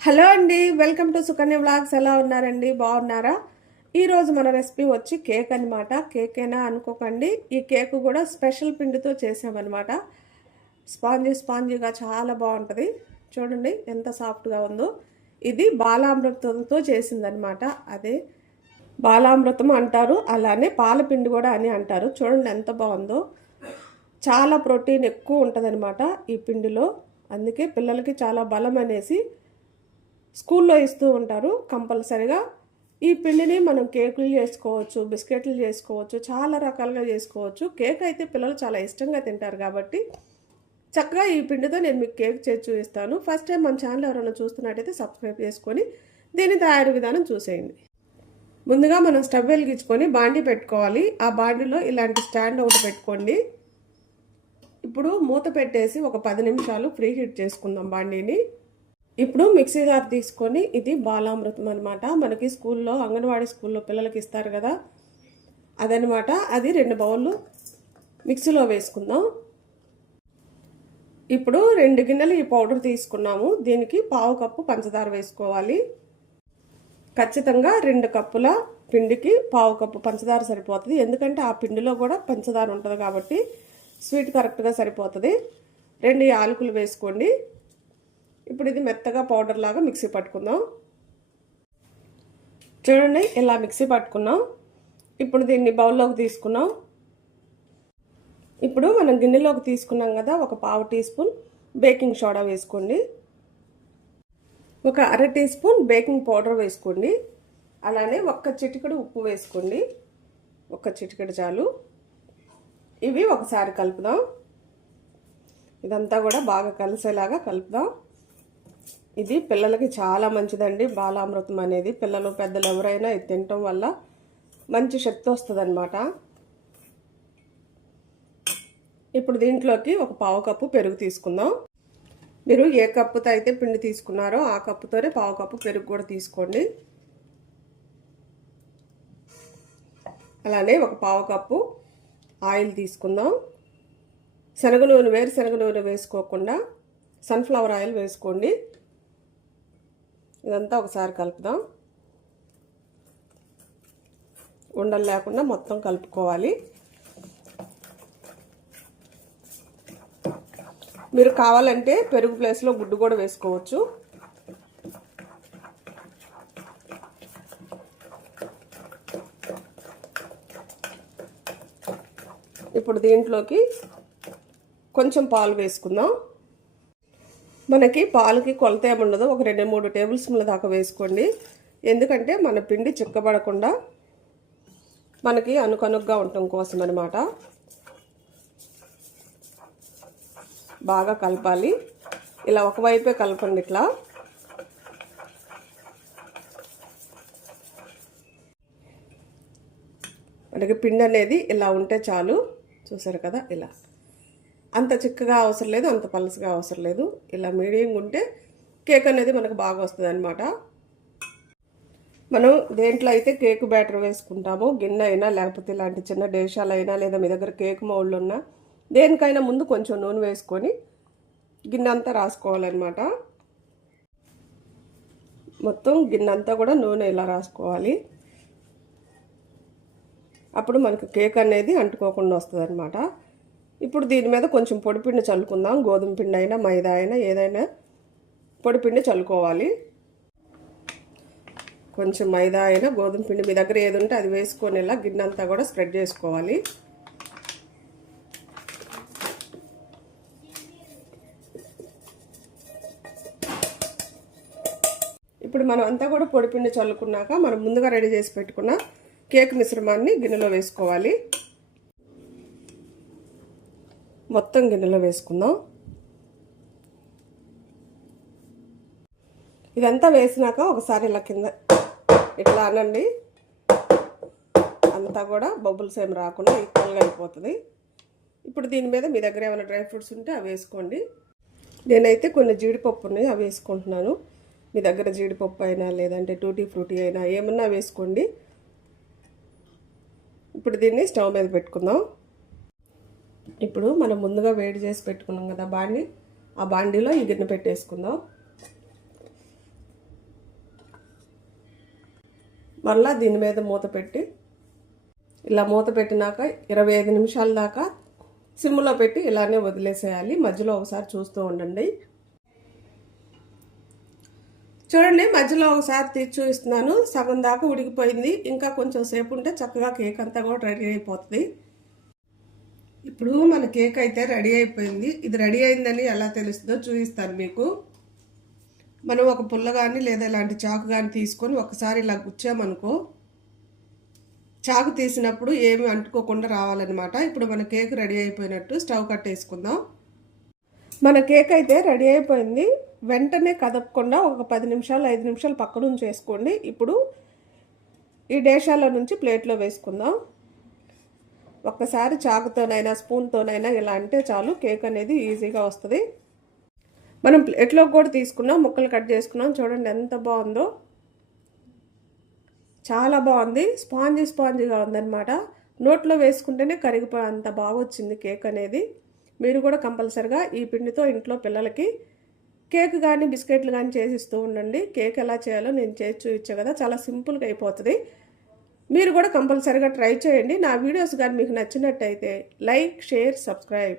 Hello అండి welcome to Sukanya blogs ఎలా ఉన్నారండి? బాగున్నారా? ఈరోజు మన రెసిపీ వచ్చి కేక్ అనమాట కేకేనా అనుకోకండి. ఈ కేక్ కూడా స్పెషల్ పిండితో చేసామన్నమాట. స్పాంజీ స్పాంజీగా చాలా బాగుంటుంది. చూడండి ఎంత సాఫ్ట్గా ఉందో. ఇది బాలామృతంతో చేసిందనమాట అదే బాలామృతం అంటారు. అలానే పాలపిండి కూడా అని అంటారు. చూడండి ఎంత బాగుందో. చాలా ప్రోటీన్ ఎక్కువ ఉంటుందన్నమాట ఈ పిండిలో. అందుకే పిల్లలకి చాలా బలం అనేసి స్కూల్లో ఇస్తూ ఉంటారు కంపల్సరిగా. ఈ పిండిని మనం కేకులు చేసుకోవచ్చు బిస్కెట్లు చేసుకోవచ్చు చాలా రకాలుగా చేసుకోవచ్చు. కేక్ అయితే పిల్లలు చాలా ఇష్టంగా తింటారు కాబట్టి చక్కగా ఈ పిండితో నేను మీకు కేక్ చేసి చూపిస్తాను. ఫస్ట్ టైం మన ఛానల్ ఎవరైనా చూస్తున్నట్టయితే సబ్స్క్రైబ్ చేసుకొని దీని తయారీ విధానం చూసేయండి. ముందుగా మనం స్టవ్ వెలిగించుకొని బాండీ పెట్టుకోవాలి. ఆ బాండిలో ఇలాంటి స్టాండ్ ఒకటి పెట్టుకోండి. ఇప్పుడు మూత పెట్టేసి ఒక పది నిమిషాలు ఫ్రీ హీట్ చేసుకుందాం బాండీని. ఇప్పుడు మిక్సీ జార్ తీసుకొని ఇది బాలామృతం అనమాట మనకి స్కూల్లో అంగన్వాడీ స్కూల్లో పిల్లలకి ఇస్తారు కదా. అదనమాట అది రెండు బౌళ్ళు మిక్సీలో వేసుకుందాం. ఇప్పుడు రెండు గిన్నెలు ఈ పౌడర్ తీసుకున్నాము. దీనికి పావు కప్పు పంచదార వేసుకోవాలి. ఖచ్చితంగా రెండు కప్పుల పిండికి పావు కప్పు పంచదార సరిపోతుంది. ఎందుకంటే ఆ పిండిలో కూడా పంచదార ఉంటుంది కాబట్టి స్వీట్ కరెక్ట్గా సరిపోతుంది. రెండు యాలకులు వేసుకోండి. ఇప్పుడు ఇది మెత్తగా పౌడర్ లాగా మిక్సీ పట్టుకుందాం. చూడండి ఇలా మిక్సీ పట్టుకున్నాం. ఇప్పుడు దీన్ని బౌల్లోకి తీసుకున్నాం. ఇప్పుడు మనం గిన్నెలోకి తీసుకున్నాం కదా ఒక పావు టీ స్పూన్ బేకింగ్ సోడా వేసుకోండి. ఒక అర టీ స్పూన్ బేకింగ్ పౌడర్ వేసుకోండి. అలానే ఒక్క చిటికెడు ఉప్పు వేసుకోండి. ఒక్క చిటికెడు చాలు. ఇవి ఒకసారి కలుపుదాం. ఇదంతా కూడా బాగా కలిసేలాగా కలుపుదాం. ఇది పిల్లలకి చాలా మంచిదండి. బాలామృతం అనేది పిల్లలు పెద్దలు ఎవరైనా ఇది తినటం వల్ల మంచి శక్తి వస్తుందన్నమాట. ఇప్పుడు దీంట్లోకి ఒక పావు కప్పు పెరుగు తీసుకుందాం. మీరు ఏ కప్పుతో అయితే పిండి తీసుకున్నారో ఆ కప్పుతోనే పావు కప్పు పెరుగు కూడా తీసుకోండి. అలానే ఒక పావు కప్పు ఆయిల్ తీసుకుందాం. శనగ నూనె వేరుశనగ నూనె వేసుకోకుండా సన్ఫ్లవర్ ఆయిల్ వేసుకోండి. ఇదంతా ఒకసారి కలుపుదాం. ఉండలు లేకుండా మొత్తం కలుపుకోవాలి. మీరు కావాలంటే పెరుగు ప్లేస్లో గుడ్డు కూడా వేసుకోవచ్చు. ఇప్పుడు దీంట్లోకి కొంచెం పాలు వేసుకుందాం. మనకి పాలకి కొలత ఏముండదు ఒక రెండు మూడు టేబుల్ స్పూన్ల దాకా వేసుకోండి. ఎందుకంటే మన పిండి చిక్కబడకుండా మనకి అనుకనుగ్గా ఉండటం కోసం అనమాట బాగా కలపాలి. ఇలా ఒకవైపే కలపండి ఇట్లా. మనకి పిండి అనేది ఇలా ఉంటే చాలు. చూసారు కదా? ఇలా. అంత చిక్కగా అవసరం లేదు అంత పలసగా అవసరం లేదు. ఇలా మీడియంగా ఉంటే కేక్ అనేది మనకు బాగా వస్తుంది అనమాట మనం దేంట్లో అయితే కేక్ బ్యాటర్ వేసుకుంటామో గిన్నె అయినా లేకపోతే ఇలాంటి చిన్న డేషాలు అయినా లేదా మీ దగ్గర కేక్ మౌళ్ళు ఉన్నా దేనికైనా ముందు కొంచెం నూనె వేసుకొని గిన్నె అంతా రాసుకోవాలన్నమాట. మొత్తం గిన్నె అంతా కూడా నూనె ఇలా రాసుకోవాలి. అప్పుడు మనకు కేక్ అనేది అంటుకోకుండా వస్తుంది అనమాట ఇప్పుడు దీని మీద కొంచెం పొడిపిండి చల్లుకుందాం. గోధుమ పిండి అయినా మైదా అయినా ఏదైనా పొడిపిండి చల్లుకోవాలి. కొంచెం మైదా అయినా గోధుమ పిండి మీ దగ్గర ఏది ఉంటే అది వేసుకొని ఇలా గిన్నె అంతా కూడా స్ప్రెడ్ చేసుకోవాలి. ఇప్పుడు మనం అంతా కూడా పొడిపిండి చల్లుకున్నాక మనం ముందుగా రెడీ చేసి పెట్టుకున్న కేక్ మిశ్రమాన్ని గిన్నెలో వేసుకోవాలి. మొత్తం గిన్నెలో వేసుకుందాం. ఇదంతా వేసినాక ఒకసారి ఇలా కింద ఇట్లా అనండి. అంతా కూడా బబుల్స్ ఏం రాకుండా ఈక్వల్గా అయిపోతుంది. ఇప్పుడు దీని మీద మీ దగ్గర ఏమైనా డ్రై ఫ్రూట్స్ ఉంటే అవి వేసుకోండి. నేనైతే కొన్ని జీడిపప్పు ఉన్నాయి అవి వేసుకుంటున్నాను. మీ దగ్గర జీడిపప్పు అయినా లేదంటే టూటీ ఫ్రూటీ అయినా ఏమన్నా వేసుకోండి. ఇప్పుడు దీన్ని స్టవ్ మీద పెట్టుకుందాం. ఇప్పుడు మనం ముందుగా వేడి చేసి పెట్టుకున్నాం కదా బాండి ఆ బాండీలో ఈ గిన్నె పెట్టేసుకుందాం. మరలా దీని మీద మూత పెట్టి ఇలా మూత పెట్టినాక ఇరవై ఐదు నిమిషాల దాకా సిమ్లో పెట్టి ఇలానే వదిలేసేయాలి. మధ్యలో ఒకసారి చూస్తూ ఉండండి. చూడండి మధ్యలో ఒకసారి తీర్చి చూపిస్తున్నాను. సగం దాకా ఉడికిపోయింది. ఇంకా కొంచెం సేపు ఉంటే చక్కగా కేక్ అంతా కూడా రెడీ అయిపోతుంది. ఇప్పుడు మన కేక్ అయితే రెడీ అయిపోయింది. ఇది రెడీ అయిందని ఎలా తెలుస్తుందో చూపిస్తాను మీకు. మనం ఒక పుల్ల కానీ లేదా ఇలాంటి చాకు కానీ తీసుకొని ఒకసారి ఇలా గుచ్చామనుకో చాకు తీసినప్పుడు ఏమి అంటుకోకుండా రావాలన్నమాట. ఇప్పుడు మన కేక్ రెడీ అయిపోయినట్టు స్టవ్ కట్టేసుకుందాం. మన కేక్ అయితే రెడీ అయిపోయింది. వెంటనే కదపకుండా ఒక పది నిమిషాలు ఐదు నిమిషాలు పక్కన ఉంచేసుకోండి ఇప్పుడు ఈ డేషాల నుంచి ప్లేట్లో వేసుకుందాం. ఒక్కసారి చాకుతోనైనా స్పూన్తోనైనా ఇలా అంటే చాలు కేక్ అనేది ఈజీగా వస్తుంది. మనం ప్లేట్లో కూడా తీసుకున్నాం ముక్కలు కట్ చేసుకున్నాం. చూడండి ఎంత బాగుందో. చాలా బాగుంది. స్పాంజీ స్పాంజీగా ఉందన్నమాట. నోట్లో వేసుకుంటేనే కరిగిపోయి అంత బాగా వచ్చింది కేక్ అనేది. మీరు కూడా కంపల్సరిగా ఈ పిండితో ఇంట్లో పిల్లలకి కేక్ కానీ బిస్కెట్లు కానీ చేసిస్తూ ఉండండి. కేక్ ఎలా చేయాలో నేను చేసి చూపించా కదా. చాలా సింపుల్గా అయిపోతుంది. మీరు కూడా కంపల్సరిగా ట్రై చేయండి. నా వీడియోస్ కానీ మీకు నచ్చినట్టయితే లైక్ షేర్ సబ్స్క్రైబ్.